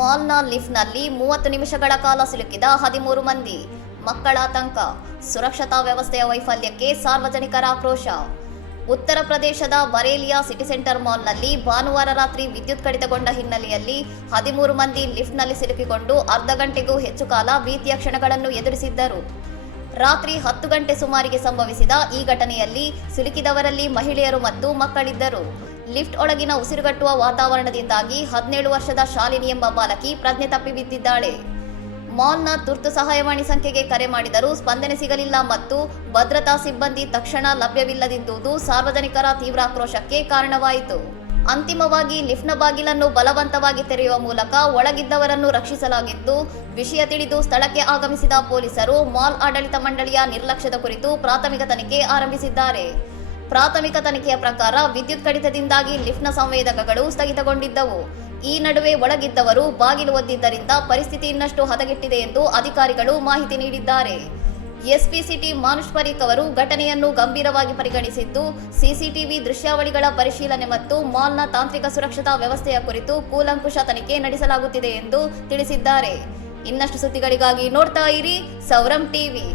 ಮಾಲ್ನ ಲಿಫ್ಟ್ನಲ್ಲಿ 30 ನಿಮಿಷಗಳ ಕಾಲ ಸಿಲುಕಿದ 13 ಮಂದಿ. ಮಕ್ಕಳ ಆತಂಕ. ಸುರಕ್ಷತಾ ವ್ಯವಸ್ಥೆಯ ವೈಫಲ್ಯಕ್ಕೆ ಸಾರ್ವಜನಿಕರ ಆಕ್ರೋಶ. ಉತ್ತರ ಪ್ರದೇಶದ ಬರೇಲಿಯಾ ಸಿಟಿ ಸೆಂಟರ್ ಮಾಲ್ನಲ್ಲಿ ಭಾನುವಾರ ರಾತ್ರಿ ವಿದ್ಯುತ್ ಕಡಿತಗೊಂಡ ಹಿನ್ನೆಲೆಯಲ್ಲಿ 13 ಮಂದಿ ಲಿಫ್ಟ್ನಲ್ಲಿ ಸಿಲುಕಿಕೊಂಡು ಅರ್ಧ ಗಂಟೆಗೂ ಹೆಚ್ಚು ಕಾಲ ಭೀತಿಯ ಕ್ಷಣಗಳನ್ನು ಎದುರಿಸಿದ್ದರು. ರಾತ್ರಿ 10 ಗಂಟೆ ಸುಮಾರಿಗೆ ಸಂಭವಿಸಿದ ಈ ಘಟನೆಯಲ್ಲಿ ಸಿಲುಕಿದವರಲ್ಲಿ ಮಹಿಳೆಯರು ಮತ್ತು ಮಕ್ಕಳಿದ್ದರು. ಲಿಫ್ಟ್ ಒಳಗಿನ ಉಸಿರುಗಟ್ಟುವ ವಾತಾವರಣದಿಂದಾಗಿ 17 ವರ್ಷದ ಶಾಲಿನಿ ಎಂಬ ಬಾಲಕಿ ಪ್ರಜ್ಞೆ ತಪ್ಪಿ ಬಿದ್ದಿದ್ದಾಳೆ. ಮಾಲ್ನ ತುರ್ತು ಸಹಾಯವಾಣಿ ಸಂಖ್ಯೆಗೆ ಕರೆ ಮಾಡಿದರೂ ಸ್ಪಂದನೆ ಸಿಗಲಿಲ್ಲ ಮತ್ತು ಭದ್ರತಾ ಸಿಬ್ಬಂದಿ ತಕ್ಷಣ ಲಭ್ಯವಿಲ್ಲದಿದ್ದುದು ಸಾರ್ವಜನಿಕರ ತೀವ್ರ ಆಕ್ರೋಶಕ್ಕೆ ಕಾರಣವಾಯಿತು. ಅಂತಿಮವಾಗಿ ಲಿಫ್ಟ್ನ ಬಾಗಿಲನ್ನು ಬಲವಂತವಾಗಿ ತೆರೆಯುವ ಮೂಲಕ ಒಳಗಿದ್ದವರನ್ನು ರಕ್ಷಿಸಲಾಗಿದ್ದು, ವಿಷಯ ತಿಳಿದು ಸ್ಥಳಕ್ಕೆ ಆಗಮಿಸಿದ ಪೊಲೀಸರು ಮಾಲ್ ಆಡಳಿತ ಮಂಡಳಿಯ ನಿರ್ಲಕ್ಷ್ಯದ ಕುರಿತು ಪ್ರಾಥಮಿಕ ತನಿಖೆ ಆರಂಭಿಸಿದ್ದಾರೆ. ಪ್ರಾಥಮಿಕ ತನಿಖೆಯ ಪ್ರಕಾರ ವಿದ್ಯುತ್ ಕಡಿತದಿಂದಾಗಿ ಲಿಫ್ಟ್ನ ಸಂವೇದಕಗಳು ಸ್ಥಗಿತಗೊಂಡಿದ್ದವು. ಈ ನಡುವೆ ಒಳಗಿದ್ದವರು ಬಾಗಿಲು ಒದ್ದಿದ್ದರಿಂದ ಪರಿಸ್ಥಿತಿ ಇನ್ನಷ್ಟು ಹದಗೆಟ್ಟಿದೆ ಎಂದು ಅಧಿಕಾರಿಗಳು ಮಾಹಿತಿ ನೀಡಿದ್ದಾರೆ. ಎಸ್ಪಿ ಸಿಟಿ ಮಾನುಷ್ ಪರೀಕ್ ಅವರು ಘಟನೆಯನ್ನು ಗಂಭೀರವಾಗಿ ಪರಿಗಣಿಸಿದ್ದು, ಸಿಸಿಟಿವಿ ದೃಶ್ಯಾವಳಿಗಳ ಪರಿಶೀಲನೆ ಮತ್ತು ಮಾಲ್ನ ತಾಂತ್ರಿಕ ಸುರಕ್ಷತಾ ವ್ಯವಸ್ಥೆಯ ಕುರಿತು ಕೂಲಂಕುಷ ತನಿಖೆ ನಡೆಸಲಾಗುತ್ತಿದೆ ಎಂದು ತಿಳಿಸಿದ್ದಾರೆ. ಇನ್ನಷ್ಟು ಸುದ್ದಿಗಳಿಗಾಗಿ ನೋಡ್ತಾ ಇರಿ ಸೌರಂ ಟಿವಿ.